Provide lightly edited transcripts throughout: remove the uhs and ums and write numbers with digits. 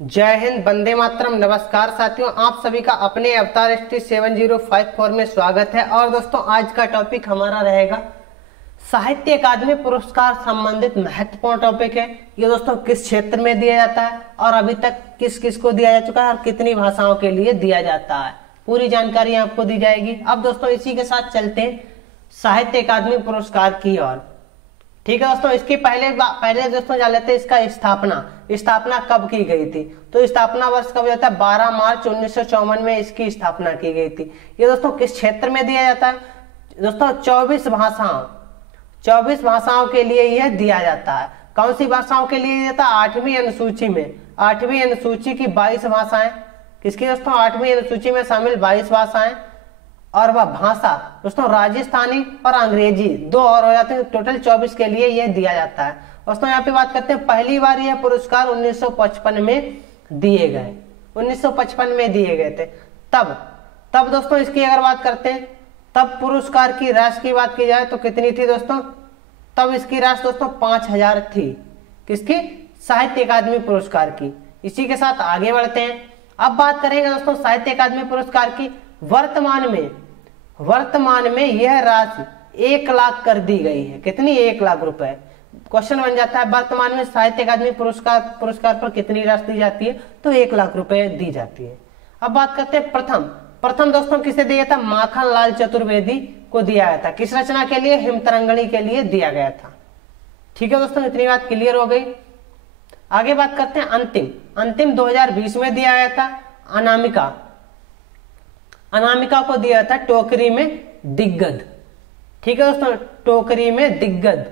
जय हिंद, वंदे मातरम। नमस्कार साथियों, आप सभी का अपने अवतार ST 7054 में स्वागत है। और दोस्तों, आज का टॉपिक हमारा रहेगा साहित्य अकादमी पुरस्कार संबंधित महत्वपूर्ण टॉपिक है। ये दोस्तों किस क्षेत्र में दिया जाता है और अभी तक किस किस को दिया जा चुका है और कितनी भाषाओं के लिए दिया जाता है, पूरी जानकारी आपको दी जाएगी। अब दोस्तों इसी के साथ चलते हैं साहित्य अकादमी पुरस्कार की ओर। ठीक है दोस्तों, इसके पहले दोस्तों जान लेते हैं इसका स्थापना कब की गई थी। तो स्थापना वर्ष कब जाता है? 12 मार्च 1954 में इसकी स्थापना की गई थी। ये दोस्तों किस क्षेत्र में दिया जाता है? दोस्तों 24 भाषाओं के लिए यह दिया जाता है। कौन सी भाषाओं के लिए जाता है? 8वीं अनुसूची में, 8वीं अनुसूची की 22 भाषाएं। किसकी दोस्तों? 8वीं अनुसूची में शामिल 22 भाषाएं। और वह भाषा दोस्तों राजस्थानी और अंग्रेजी दो और हो जाते हैं। टोटल 24 के लिए यह दिया जाता है। दोस्तों यहाँ पे बात करते हैं, पहली बार यह पुरस्कार 1955 में दिए गए, 1955 में दिए गए थे। तब दोस्तों इसकी अगर बात करते हैं, तब पुरस्कार की राशि की बात की जाए तो कितनी थी दोस्तों? तब इसकी राशि दोस्तों 5000 थी। किसकी? साहित्य अकादमी पुरस्कार की। इसी के साथ आगे बढ़ते हैं। अब बात करेंगे दोस्तों साहित्य अकादमी पुरस्कार की। वर्तमान में यह राशि 1 लाख कर दी गई है। कितनी? 1 लाख रुपए। क्वेश्चन बन जाता है, वर्तमान में साहित्य अकादमी पुरस्कार पर कितनी राशि दी जाती है? तो 1 लाख रुपए दी जाती है। अब बात करते हैं प्रथम दोस्तों किसे दिया था? माखनलाल चतुर्वेदी को दिया गया था। किस रचना के लिए? हिमतरंगिणी के लिए दिया गया था। ठीक है दोस्तों, इतनी बात क्लियर हो गई। आगे बात करते हैं अंतिम 2020 में दिया गया था। अनामिका को दिया था टोकरी में दिग्गज। ठीक है दोस्तों, टोकरी में दिग्गज,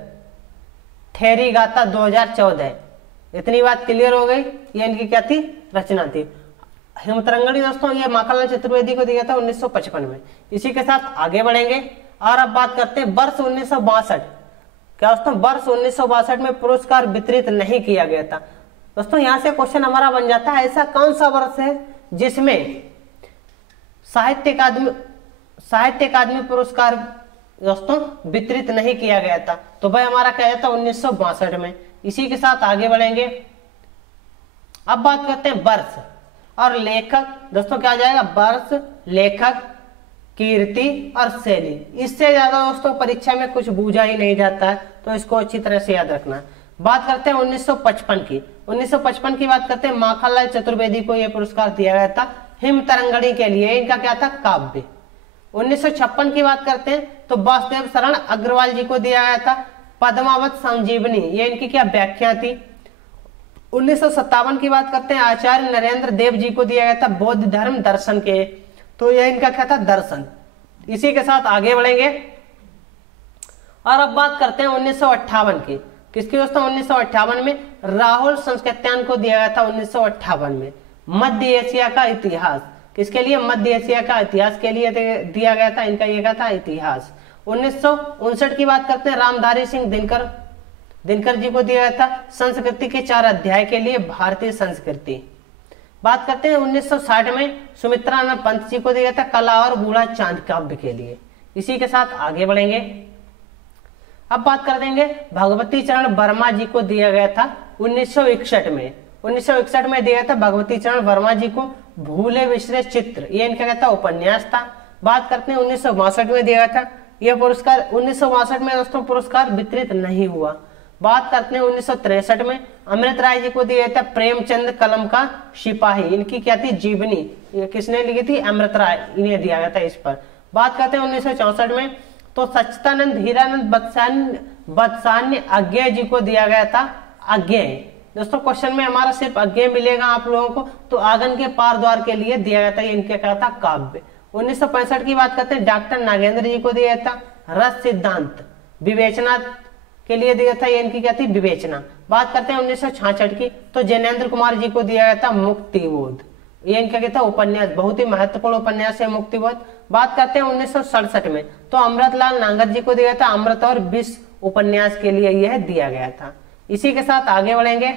थेरी गाथा 2014। इतनी बात क्लियर हो गई। ये इनकी क्या थी? रचना थी। हिमतरंगिणी दोस्तों ये माखनलाल चतुर्वेदी को दिया था 1955 में। इसी के साथ आगे बढ़ेंगे और अब बात करते हैं वर्ष 1962। क्या दोस्तों? वर्ष 1962 में पुरस्कार वितरित नहीं किया गया था। दोस्तों यहां से क्वेश्चन हमारा बन जाता है, ऐसा कौन सा वर्ष है जिसमें साहित्य अकादमी पुरस्कार दोस्तों वितरित नहीं किया गया था? तो भाई हमारा क्या था? 1962 में। इसी के साथ आगे बढ़ेंगे। अब बात करते हैं वर्ष और लेखक। दोस्तों क्या आ जाएगा? वर्ष, लेखक, कीर्ति और शैली। इससे ज्यादा दोस्तों परीक्षा में कुछ पूछा ही नहीं जाता है, तो इसको अच्छी तरह से याद रखना है। बात करते हैं 1955 की। 1955 की बात करते हैं, माखनलाल चतुर्वेदी को यह पुरस्कार दिया गया था हिमतरंगिणी के लिए। इनका क्या था? काव्य। 1956 की बात करते हैं तो वासुदेव शरण अग्रवाल जी को दिया गया था पद्मावत संजीवनी। ये इनकी क्या व्याख्या थी। 1957 की बात करते हैं, आचार्य नरेंद्र देव जी को दिया गया था बौद्ध धर्म दर्शन के। तो यह इनका क्या था? दर्शन। इसी के साथ आगे बढ़ेंगे और अब बात करते हैं 1958 की। किसकी दोस्तों? 1958 में राहुल संस्कृत्यान को दिया गया था 1958 में मध्य एशिया का इतिहास। किसके लिए? मध्य एशिया का इतिहास के लिए दिया गया था। इनका ये क्या था? इतिहास। 1959 की बात करते हैं, रामधारी सिंह दिनकर जी को दिया गया था संस्कृति के 4 अध्याय के लिए भारतीय संस्कृति। बात करते हैं 1960 में सुमित्रानंद पंत जी को दिया गया था कला और बूढ़ा चांद काव्य के लिए। इसी के साथ आगे बढ़ेंगे। अब बात कर देंगे भगवती चरण वर्मा जी को दिया गया था 1961 में। 1961 में दिया था भगवती चरण वर्मा जी को भूले बिसरे चित्र। ये इनका क्या था? उपन्यास था। बात करते हैं 1962 में दिया गया था यह पुरस्कार। 1962 में दोस्तों पुरस्कार वितरित नहीं हुआ। बात करते हैं 1963 में अमृत राय जी को दिया था प्रेमचंद कलम का सिपाही। इनकी क्या थी? जीवनी। किसने लिखी थी? अमृत राय, इन्हें दिया गया था इस पर। बात करते हैं 1964 में तो सच्चिदानंद हीरानंद बत्सान्य अज्ञेय जी को दिया गया था अज्ञेय। दोस्तों क्वेश्चन में हमारा सिर्फ अज्ञेय मिलेगा आप लोगों को, तो आंगन के पार द्वार के लिए दिया गया था। इनके क्या था? काव्य। 1965 की बात करते हैं, डॉक्टर नागेंद्र जी को दिया था रस सिद्धांत विवेचना के लिए दिया था। ये इनकी क्या थी? विवेचना। बात करते हैं 1966 की तो जैनेन्द्र कुमार जी को दिया गया था मुक्तिबोध। ये इनका क्या था? उपन्यास। बहुत ही महत्वपूर्ण उपन्यास है मुक्तिबोध। बात करते हैं 1967 में तो अमृतलाल नांगत जी को दिया था अमृत और विष उपन्यास के लिए यह दिया गया था। इसी के साथ आगे बढ़ेंगे।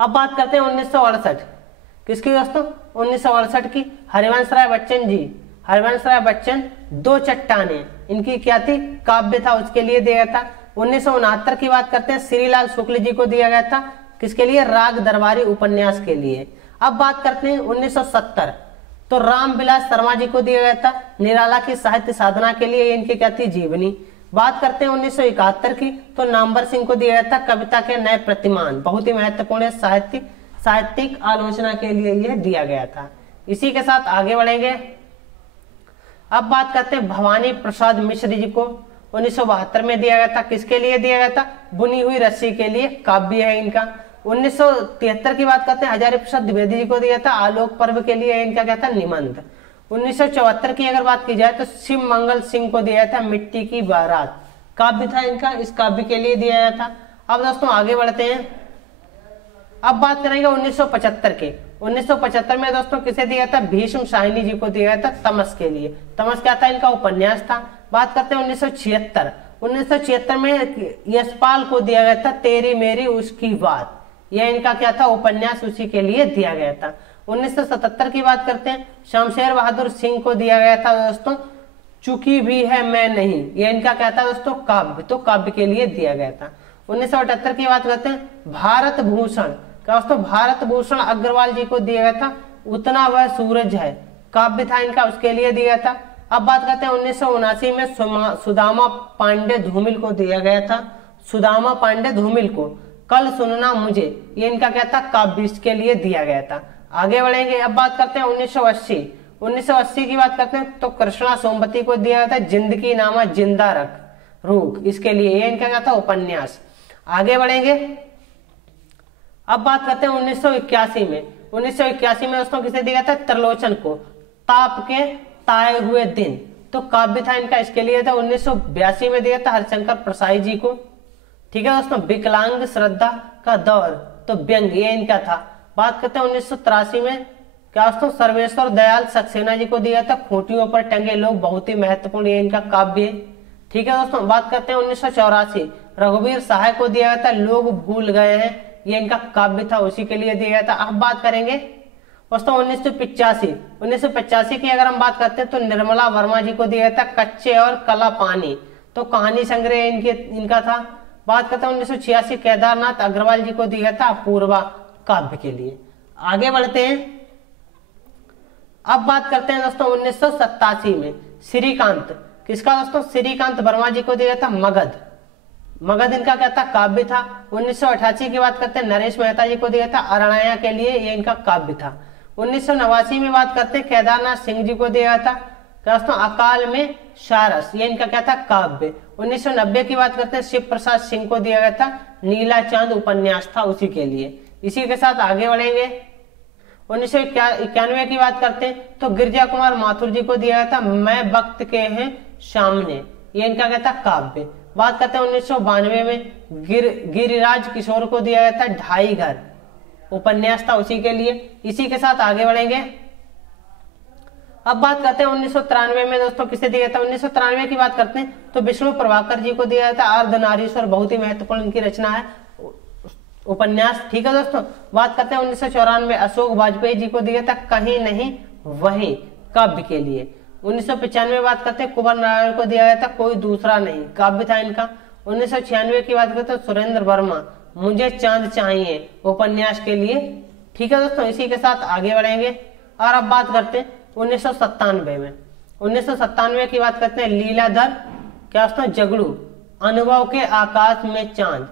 अब बात करते हैं 1968। किसकी दोस्तों? 1968 की हरिवंश राय बच्चन दो चट्टाने। इनकी क्या थी? काव्य था, उसके लिए दिया गया था। 1969 की बात करते हैं, श्रीलाल शुक्ल जी को दिया गया था किसके लिए? राग दरबारी उपन्यास के लिए। अब बात करते हैं 1970, तो रामविलास शर्मा जी को दिया गया था निराला की साहित्य साधना के लिए, इनकी क्या थी? जीवनी। बात करते हैं 1971 की, तो नामवर सिंह को दिया गया था कविता के नए प्रतिमान, बहुत ही महत्वपूर्ण है, साहित्यिक आलोचना के लिए यह दिया गया था। इसी के साथ आगे बढ़ेंगे। अब बात करते हैं भवानी प्रसाद मिश्र जी को 1972 में दिया गया था, किसके लिए दिया गया था? बुनी हुई रस्सी के लिए, काव्य है इनका। 1973 की बात करते हैं हजारी प्रसाद द्विवेदी जी को दिया था आलोक पर्व के लिए, इनका क्या था? निबंध। 1974 की अगर बात की जाए तो शिव मंगल सिंह को दिया था मिट्टी की बारात, काव्य था इनका, इस काव्य के लिए दिया गया था। अब दोस्तों आगे बढ़ते हैं। अब बात करेंगे 1975 के। 1975 में दोस्तों किसे दिया था? भीष्म शाहिनी जी को दिया था तमस के लिए। तमस क्या था? इनका उपन्यास था। बात करते हैं 1976 में यशपाल को दिया गया था तेरी मेरी उसकी बात, यह इनका क्या था? उपन्यास, उसी के लिए दिया गया था। 1977 की बात करते हैं शमशेर बहादुर सिंह को दिया गया था दोस्तों चुकी भी है मैं नहीं, यह इनका क्या था दोस्तों? काव्य, तो काव्य के लिए दिया गया था। 1978 की बात करते हैं भारत भूषण, क्या दोस्तों? भारत भूषण अग्रवाल जी को दिया गया था उतना वह सूरज है, काव्य था इनका, उसके लिए दिया था। अब बात करते हैं 1979 में सुदामा पांडे धूमिल को दिया गया था, सुदामा पांडे धूमिल को कल सुनना मुझे, ये इनका क्या था? काव्य, इसके लिए दिया गया था। आगे बढ़ेंगे। अब बात करते हैं 1980 की बात करते हैं तो कृष्णा सोमवती को दिया गया था जिंदगी नामा जिंदा रख रूख, इसके लिए, ये इनका क्या था? उपन्यास। आगे बढ़ेंगे। अब बात करते हैं 1981 में। 1981 में दोस्तों किसे दिया था? त्रिलोचन को ताप के ताए हुए दिन, तो काव्य था इनका, इसके लिए था। 1982 में दिया था हरिशंकर प्रसाई जी को, ठीक है दोस्तों। विकलांग श्रद्धा का दौर, तो व्यंग, ये इनका था। बात करते हैं 1983 में, क्या दोस्तों? सर्वेश्वर दयाल सक्सेना जी को दिया था खूंटियों पर टंगे लोग, बहुत ही महत्वपूर्ण, ये इनका काव्य है, ठीक है दोस्तों। बात करते हैं 1984, रघुवीर सहाय को दिया गया था लोग भूल गए हैं, ये इनका काव्य था, उसी के लिए दिया गया था। अब बात करेंगे दोस्तों 1985 की अगर हम बात करते हैं तो निर्मला वर्मा जी को दिया था कच्चे और कला पानी, तो कहानी संग्रह इनका था। बात करते हैं 1986 केदारनाथ अग्रवाल जी को दिया था अपूर्वा, काव्य के लिए। आगे बढ़ते हैं। अब बात करते हैं दोस्तों 1987 में श्रीकांत, किसका दोस्तों? श्रीकांत वर्मा जी को दिया था मगध इनका क्या था? काव्य था। 1988 की बात करते हैं नरेश मेहता जी को दिया था अरण्या के लिए, ये इनका काव्य था। 1989 में बात करते हैं केदारनाथ सिंह जी को दिया था दोस्तों अकाल में सारस, ये इनका क्या था? काव्य। 1990 की बात करते हैं शिव प्रसाद सिंह को दिया गया था नीला चांद, उपन्यास था, उसी के लिए। इसी के साथ आगे बढ़ेंगे। 1991 की बात करते हैं तो गिरिजा कुमार माथुर जी को दिया गया था मैं वक्त के हैं सामने, ये इनका क्या था? काव्य। बात करते हैं 1992 में गिरिराज किशोर को दिया गया था ढाई घर, उपन्यास था, उसी के लिए। इसी के साथ आगे बढ़ेंगे। अब बात करते हैं 1993 में दोस्तों किसे दिया था? 1993 की बात करते हैं तो विष्णु प्रभाकर जी को दिया था अर्धनारीश्वर, बहुत ही महत्वपूर्ण इनकी रचना है, उपन्यास, ठीक है दोस्तों। बात करते हैं 1994 अशोक वाजपेयी जी को दिया था कहीं नहीं वहीं, काव्य के लिए। 1995 बात करते हैं कुंवर नारायण को दिया गया था कोई दूसरा नहीं, काव्य था इनका। 1996 की बात करते हैं सुरेंद्र वर्मा मुझे चांद चाहिए, उपन्यास के लिए, ठीक है दोस्तों। इसी के साथ आगे बढ़ेंगे। और अब बात करते हैं 1997 में। 1997 की बात करते हैं लीलाधर क्या दोस्तों जगड़ू अनुभव के आकाश में चांद,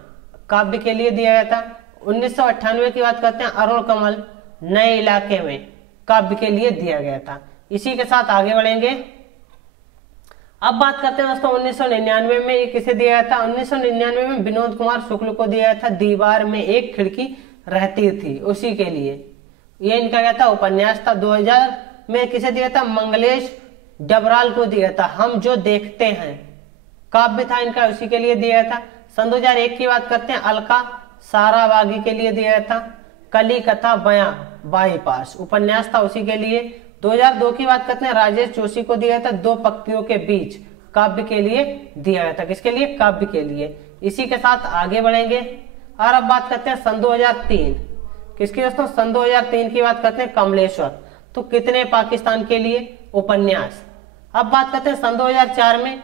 काव्य के लिए दिया गया था। 1998 की बात करते हैं अरुण कमल नए इलाके में, काव्य के लिए दिया गया था। इसी के साथ आगे बढ़ेंगे। अब बात करते हैं दोस्तों 1999 में ये किसे दिया गया था? 1999 में विनोद कुमार शुक्ल को दिया गया था दीवार में एक खिड़की रहती थी, उसी के लिए, ये इनका क्या था? उपन्यास था। 2000 में किसे दिया था? मंगलेश डबराल को दिया था हम जो देखते हैं, काव्य था इनका, उसी के लिए दिया था। सन 2001 की बात करते हैं अलका साराबागी के लिए दिया था कली कथा बयां बाईपास, उपन्यास था, उसी के लिए। 2002 की बात करते हैं राजेश जोशी को दिया था दो पक्तियों के बीच, काव्य के लिए दिया गया था। किसके लिए? काव्य के लिए। इसी के साथ आगे बढ़ेंगे। और अब बात करते हैं सन 2003 किसकी दोस्तों? सन 2003 की बात करते हैं कमलेश्वर, तो कितने पाकिस्तान के लिए, उपन्यास। अब बात करते हैं सन 2004 में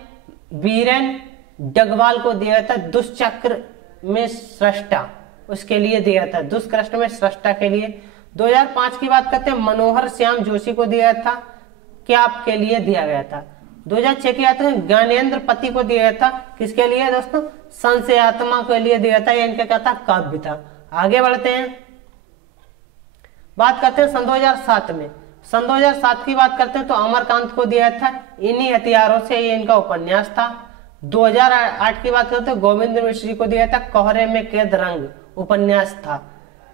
बीरेन डगवाल को दिया था दुष्चक्र में सृष्टा, उसके लिए दिया था। दुष्कृष्ट में सृष्टा के लिए। 2005 की बात करते हैं, मनोहर श्याम जोशी को दिया था, क्या आपके लिए दिया गया था। 2006 की बात है, ज्ञानेंद्र पति को दिया था, किसके लिए दोस्तों, संशयात्मा के लिए दिया था। ये इनका क्या था, काव्य था। आगे बढ़ते हैं, बात करते हैं सन 2007 में। सन 2007 की बात करते हैं तो अमरकांत को दिया था, इन्हीं हथियारों से, ये इनका उपन्यास था। 2008 की बात करते हैं, गोविंद मिश्र जी को दिया था, कोहरे में कैद रंग उपन्यास था।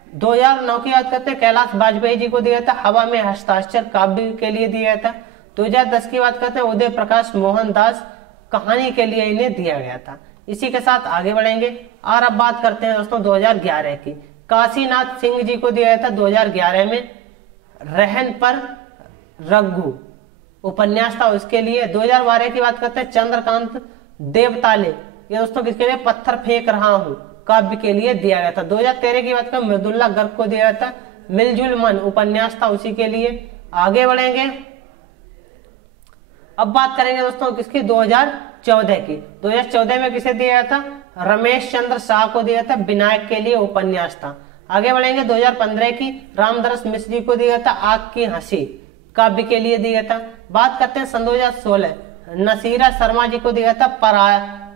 2009 की बात करते हैं, कैलाश वाजपेयी जी को दिया था, हवा में हस्ताक्षर काव्य के लिए दिया था। 2010 की बात करते हैं, उदय प्रकाश मोहन दास कहानी के लिए इन्हें दिया गया था। इसी के साथ आगे बढ़ेंगे और अब बात करते हैं दोस्तों 2011 की। काशीनाथ सिंह जी को दिया था 2011 में, रहन पर रघु उपन्यास था उसके लिए। 2012 की बात करते हैं, चंद्रकांत देवताले, ये दोस्तों किसके लिए, पत्थर फेंक रहा हूं काव्य के लिए दिया गया था। 2013 की बात करें, मृदुल्ला गर्ग को दिया था, मिलजुल मन उपन्यास था उसी के लिए। आगे बढ़ेंगे, अब बात करेंगे दोस्तों किसकी, 2014 की। 2014 में किसे दिया था, रमेश चंद्र शाह को दिया था, विनायक के लिए उपन्यास था। आगे बढ़ेंगे, 2015 की, रामदरस मिश्र जी को दिया था, आग की हंसी काव्य के लिए दिया था। बात करते हैं सन 2016, नसीरा शर्मा जी को दिया था,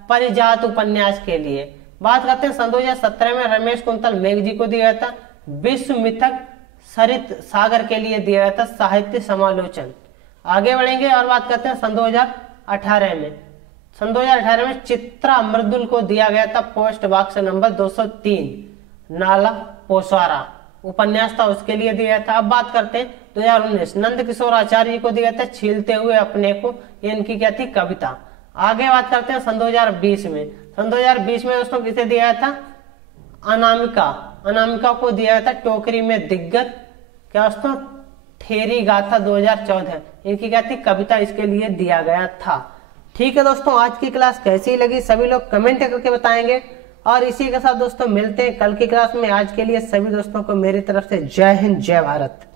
परिजात उपन्यास के लिए। बात करते हैं सन 2017 में, रमेश कुंतल मेघ जी को दिया था, विश्व मिथक सरित सागर के लिए दिया गया था, साहित्य समालोचन। आगे बढ़ेंगे और बात करते हैं सन 2018 में। सन 2018 में चित्रा मृदुल को दिया गया था, पोस्ट बॉक्स नंबर 203, नाला पोसारा उपन्यास था उसके लिए दिया था। अब बात करते हैं 2019, नंद किशोर आचार्य को दिया था, छीलते हुए अपने को, ये इनकी क्या थी, कविता। आगे बात करते हैं सन 2020 में। सन 2020 में दोस्तों किसे दिया था, अनामिका को दिया था, टोकरी में दिग्गज, क्या दोस्तों, थेरी गाथा 2014, इनकी क्या थी, कविता इसके लिए दिया गया था। ठीक है दोस्तों, आज की क्लास कैसी लगी सभी लोग कमेंट करके बताएंगे। और इसी के साथ दोस्तों मिलते हैं कल की क्लास में। आज के लिए सभी दोस्तों को मेरी तरफ से जय हिंद, जय भारत।